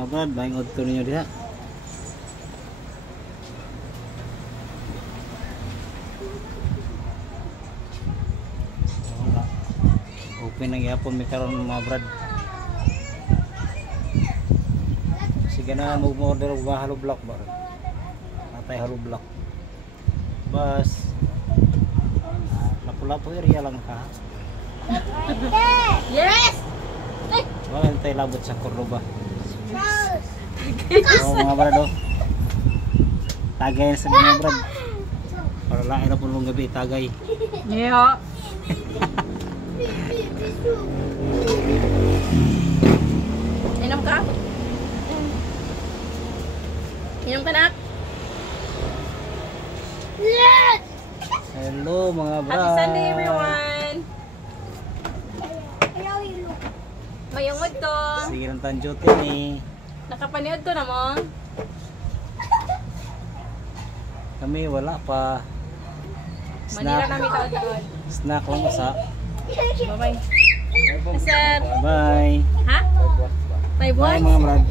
mga brad, maingod to ninyo diha. Wala. Open na gyapon mi karon mga brad. Sige na mag-order og halo block ba. Natay halo block. Bas. Lapu-lapu area lang ka. Yes! Wala tayo labot sa Cordoba. Oh, mga brad oh. Tagay sa mga brad. Para lang ina pulong gabi tagay. Yeah. Inom ka? Inom ka na? Yes! Hello mga brad. Happy Sunday everyone! Mayungod to. Sige lang tanjote ni. Nakapaniod to na mo. Kami wala pa. Manira Snack. namin taon-taon. Snack lang sa. Bye-bye. Sir. Bye. Ha? Bye, Bye boy. mga brad.